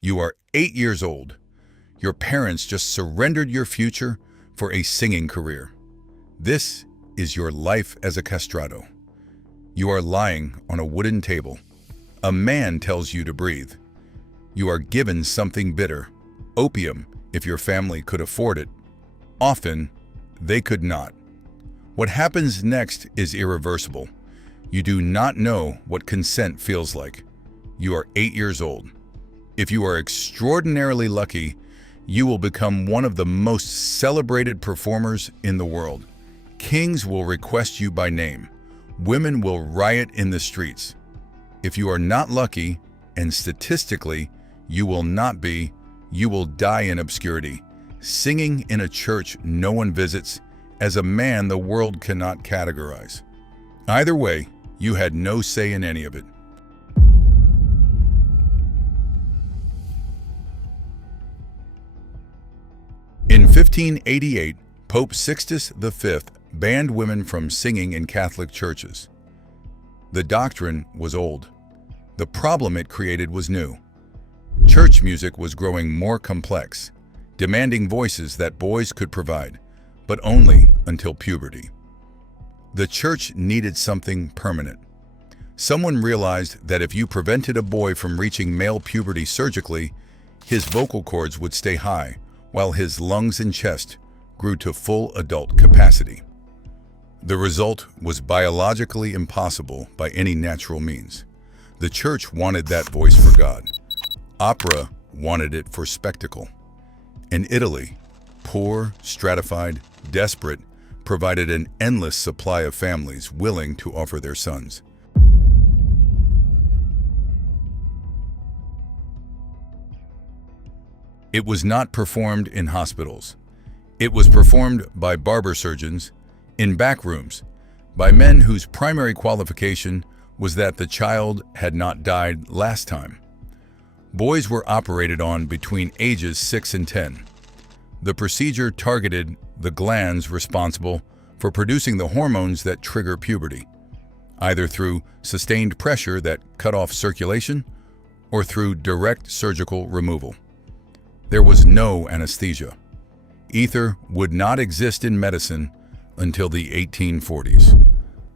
You are 8 years old. Your parents just surrendered your future for a singing career. This is your life as a castrato. You are lying on a wooden table. A man tells you to breathe. You are given something bitter, opium if your family could afford it. Often, they could not. What happens next is irreversible. You do not know what consent feels like. You are 8 years old. If you are extraordinarily lucky, you will become one of the most celebrated performers in the world. Kings will request you by name. Women will riot in the streets. If you are not lucky, and statistically, you will not be, you will die in obscurity, singing in a church no one visits, as a man the world cannot categorize. Either way, you had no say in any of it. In 1588, Pope Sixtus V banned women from singing in Catholic churches. The doctrine was old. The problem it created was new. Church music was growing more complex, demanding voices that boys could provide, but only until puberty. The church needed something permanent. Someone realized that if you prevented a boy from reaching male puberty surgically, his vocal cords would stay high, while his lungs and chest grew to full adult capacity. The result was biologically impossible by any natural means. The church wanted that voice for God. Opera wanted it for spectacle. And Italy, poor, stratified, desperate, provided an endless supply of families willing to offer their sons. It was not performed in hospitals. It was performed by barber surgeons, in back rooms, by men whose primary qualification was that the child had not died last time. Boys were operated on between ages 6 and 10. The procedure targeted the glands responsible for producing the hormones that trigger puberty, either through sustained pressure that cut off circulation or through direct surgical removal. There was no anesthesia. Ether would not exist in medicine until the 1840s.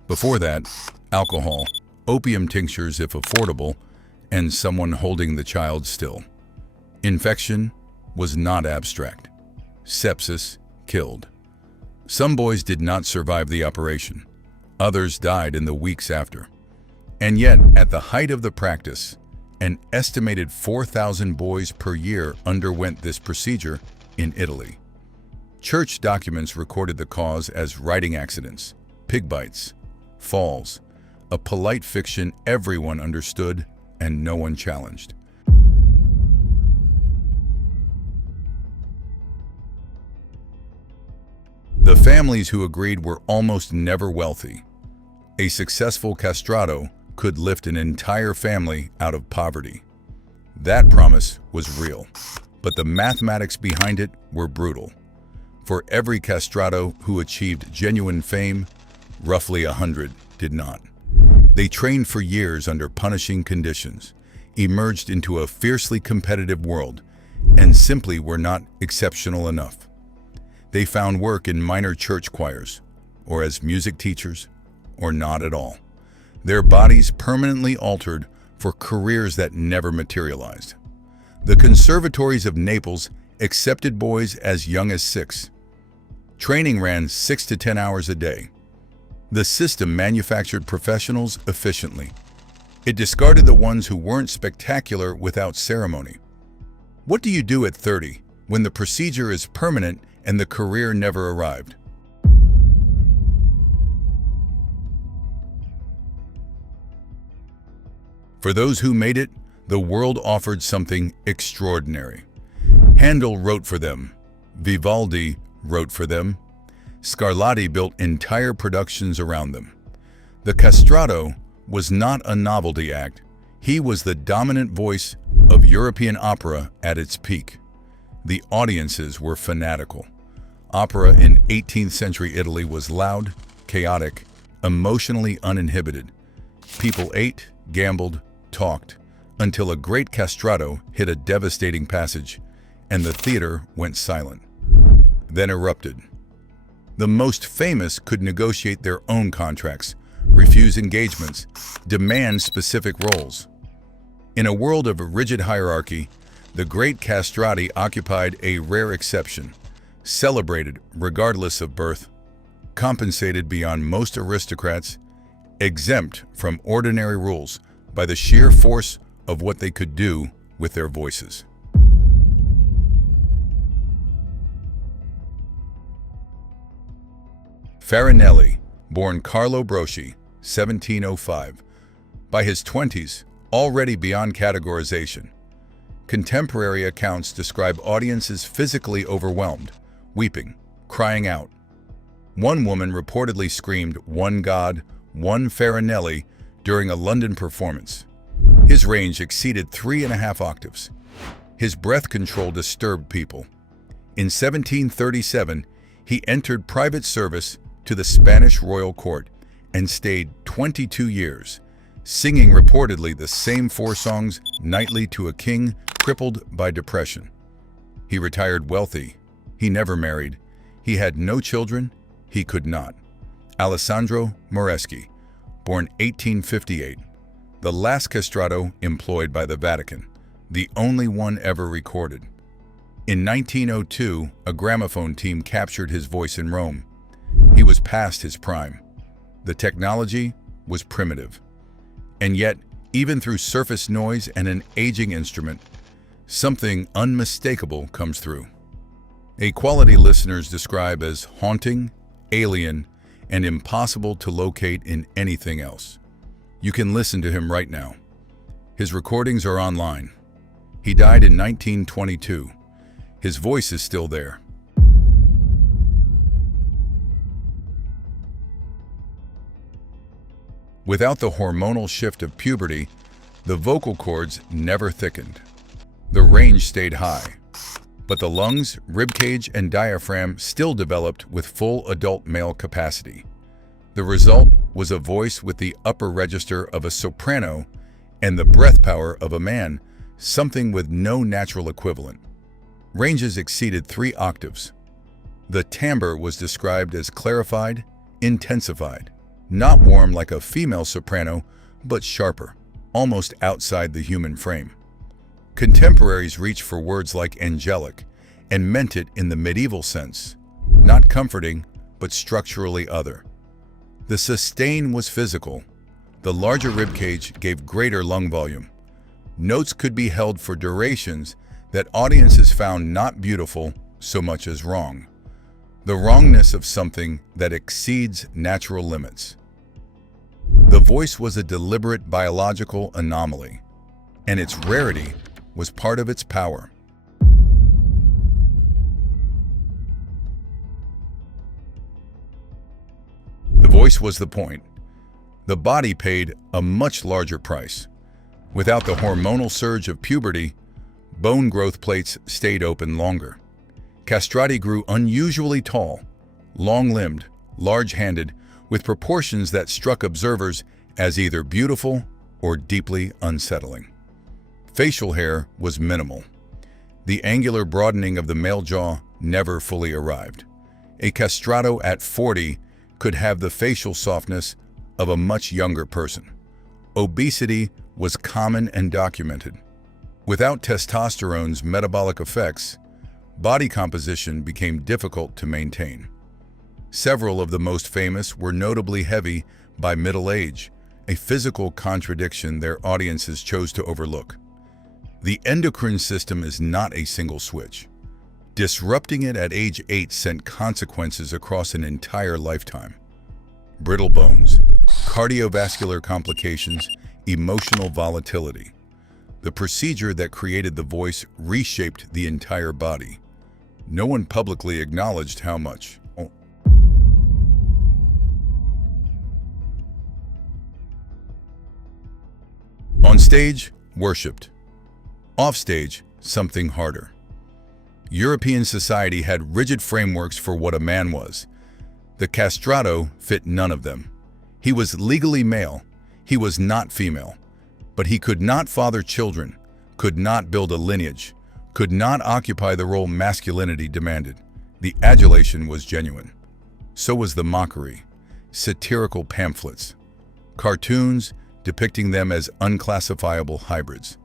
Before that, alcohol, opium tinctures if affordable, and someone holding the child still. Infection was not abstract. Sepsis killed. Some boys did not survive the operation. Others died in the weeks after. And yet, at the height of the practice, an estimated 4,000 boys per year underwent this procedure in Italy. Church documents recorded the cause as riding accidents, pig bites, falls, a polite fiction everyone understood and no one challenged. The families who agreed were almost never wealthy. A successful castrato could lift an entire family out of poverty. That promise was real, but the mathematics behind it were brutal. For every castrato who achieved genuine fame, roughly 100 did not. They trained for years under punishing conditions, emerged into a fiercely competitive world, and simply were not exceptional enough. They found work in minor church choirs, or as music teachers, or not at all. Their bodies permanently altered for careers that never materialized. The conservatories of Naples accepted boys as young as 6. Training ran 6 to 10 hours a day. The system manufactured professionals efficiently. It discarded the ones who weren't spectacular without ceremony. What do you do at 30 when the procedure is permanent and the career never arrived? For those who made it, the world offered something extraordinary. Handel wrote for them. Vivaldi wrote for them. Scarlatti built entire productions around them. The castrato was not a novelty act. He was the dominant voice of European opera at its peak. The audiences were fanatical. Opera in 18th century Italy was loud, chaotic, emotionally uninhibited. People ate, gambled, talked, until a great castrato hit a devastating passage, and the theater went silent. Then erupted. The most famous could negotiate their own contracts, refuse engagements, demand specific roles. In a world of rigid hierarchy, the great castrati occupied a rare exception, celebrated regardless of birth, compensated beyond most aristocrats, exempt from ordinary rules by the sheer force of what they could do with their voices. Farinelli, born Carlo Broschi, 1705, by his 20s, already beyond categorization. Contemporary accounts describe audiences physically overwhelmed, weeping, crying out. One woman reportedly screamed, "One God, one Farinelli," during a London performance. His range exceeded 3.5 octaves. His breath control disturbed people. In 1737, he entered private service to the Spanish royal court and stayed 22 years, singing reportedly the same 4 songs nightly to a king crippled by depression. He retired wealthy. He never married. He had no children. He could not. Alessandro Moreschi, born 1858, the last castrato employed by the Vatican, the only one ever recorded. In 1902, a gramophone team captured his voice in Rome. He was past his prime. The technology was primitive. And yet, even through surface noise and an aging instrument, something unmistakable comes through. A quality listeners describe as haunting, alien, and impossible to locate in anything else. You can listen to him right now. His recordings are online. He died in 1922. His voice is still there. Without the hormonal shift of puberty, the vocal cords never thickened. The range stayed high, but the lungs, ribcage, and diaphragm still developed with full adult male capacity. The result was a voice with the upper register of a soprano and the breath power of a man, something with no natural equivalent. Ranges exceeded 3 octaves. The timbre was described as clarified, intensified, not warm like a female soprano, but sharper, almost outside the human frame. Contemporaries reached for words like angelic and meant it in the medieval sense, not comforting, but structurally other. The sustain was physical. The larger ribcage gave greater lung volume. Notes could be held for durations that audiences found not beautiful so much as wrong. The wrongness of something that exceeds natural limits. The voice was a deliberate biological anomaly, and its rarity was part of its power. The voice was the point. The body paid a much larger price. Without the hormonal surge of puberty, bone growth plates stayed open longer. Castrati grew unusually tall, long-limbed, large-handed, with proportions that struck observers as either beautiful or deeply unsettling. Facial hair was minimal. The angular broadening of the male jaw never fully arrived. A castrato at 40 could have the facial softness of a much younger person. Obesity was common and documented. Without testosterone's metabolic effects, body composition became difficult to maintain. Several of the most famous were notably heavy by middle age, a physical contradiction their audiences chose to overlook. The endocrine system is not a single switch. Disrupting it at age 8 sent consequences across an entire lifetime. Brittle bones, cardiovascular complications, emotional volatility. The procedure that created the voice reshaped the entire body. No one publicly acknowledged how much. On stage, worshipped. Off stage, something harder. European society had rigid frameworks for what a man was. The castrato fit none of them. He was legally male. He was not female. But But he could not father children, could not build a lineage, could not occupy the role masculinity demanded. The adulation was genuine. So was the mockery, satirical pamphlets, cartoons depicting them as unclassifiable hybrids.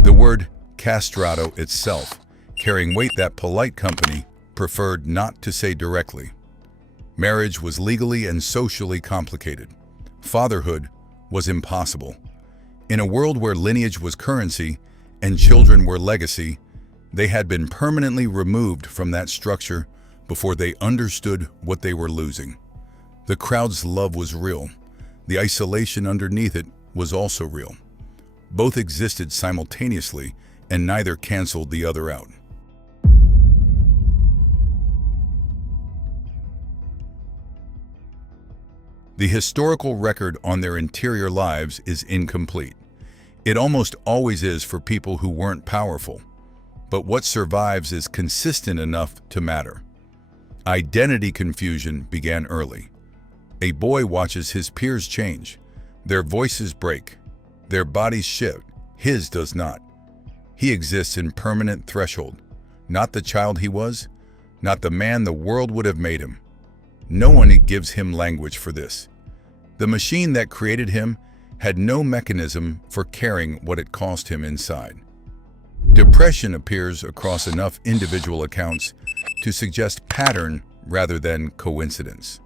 The word castrato itself, carrying weight that polite company preferred not to say directly. Marriage was legally and socially complicated. Fatherhood was impossible. In a world where lineage was currency and children were legacy, they had been permanently removed from that structure before they understood what they were losing. The crowd's love was real. The isolation underneath it was also real. Both existed simultaneously, and neither canceled the other out. The historical record on their interior lives is incomplete. It almost always is for people who weren't powerful. But what survives is consistent enough to matter. Identity confusion began early. A boy watches his peers change. Their voices break. Their bodies shift. His does not. He exists in permanent threshold. Not the child he was, not the man the world would have made him. No one gives him language for this. The machine that created him had no mechanism for caring what it cost him inside. Depression appears across enough individual accounts to suggest pattern rather than coincidence.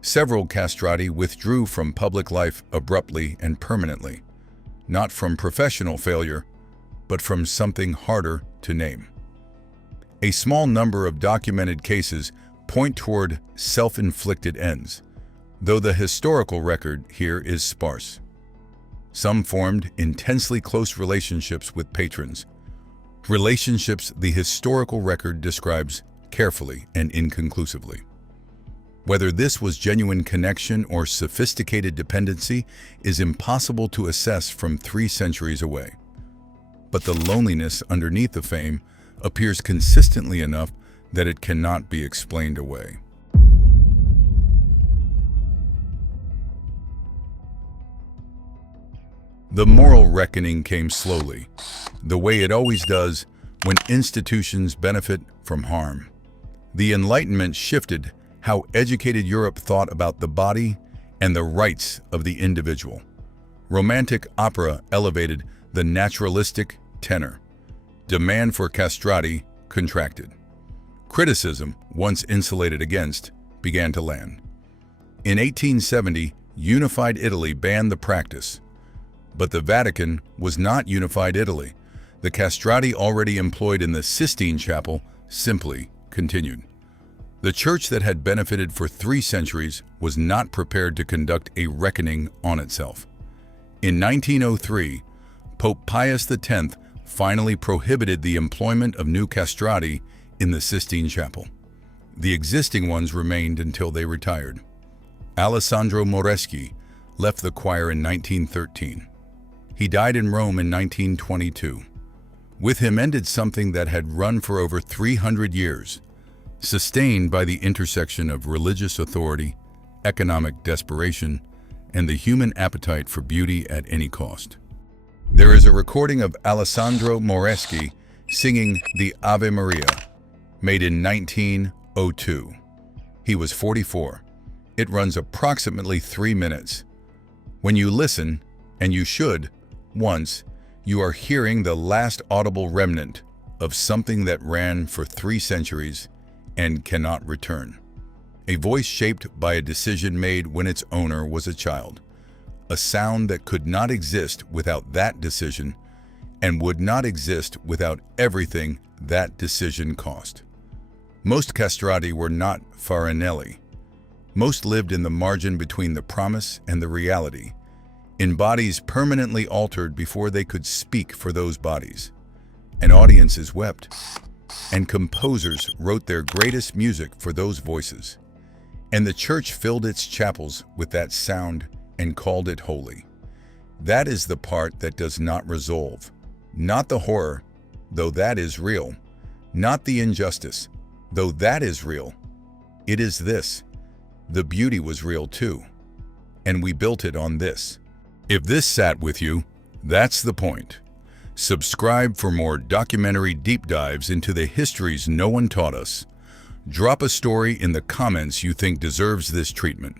Several castrati withdrew from public life abruptly and permanently, not from professional failure, but from something harder to name. A small number of documented cases point toward self-inflicted ends, though the historical record here is sparse. Some formed intensely close relationships with patrons, relationships the historical record describes carefully and inconclusively. Whether this was genuine connection or sophisticated dependency is impossible to assess from 3 centuries away. But the loneliness underneath the fame appears consistently enough that it cannot be explained away. The moral reckoning came slowly, the way it always does when institutions benefit from harm. The Enlightenment shifted how educated Europe thought about the body and the rights of the individual. Romantic opera elevated the naturalistic tenor. Demand for castrati contracted. Criticism, once insulated against, began to land. In 1870, unified Italy banned the practice. But the Vatican was not unified Italy. The castrati already employed in the Sistine Chapel simply continued. The church that had benefited for 3 centuries was not prepared to conduct a reckoning on itself. In 1903, Pope Pius X finally prohibited the employment of new castrati in the Sistine Chapel. The existing ones remained until they retired. Alessandro Moreschi left the choir in 1913. He died in Rome in 1922. With him ended something that had run for over 300 years, sustained by the intersection of religious authority, economic desperation, and the human appetite for beauty at any cost. There is a recording of Alessandro Moreschi singing the Ave Maria, made in 1902. He was 44. It runs approximately 3 minutes. When you listen, and you should, once, you are hearing the last audible remnant of something that ran for 3 centuries and cannot return. A voice shaped by a decision made when its owner was a child. A sound that could not exist without that decision and would not exist without everything that decision cost. Most castrati were not farinelli. Most lived in the margin between the promise and the reality, in bodies permanently altered before they could speak for those bodies. And audiences wept, and composers wrote their greatest music for those voices. And the church filled its chapels with that sound and called it holy. That is the part that does not resolve. Not the horror, though that is real. Not the injustice, though that is real. It is this. The beauty was real too. And we built it on this. If this sat with you, That's the point. Subscribe for more documentary deep dives into the histories no one taught us. Drop a story in the comments you think deserves this treatment.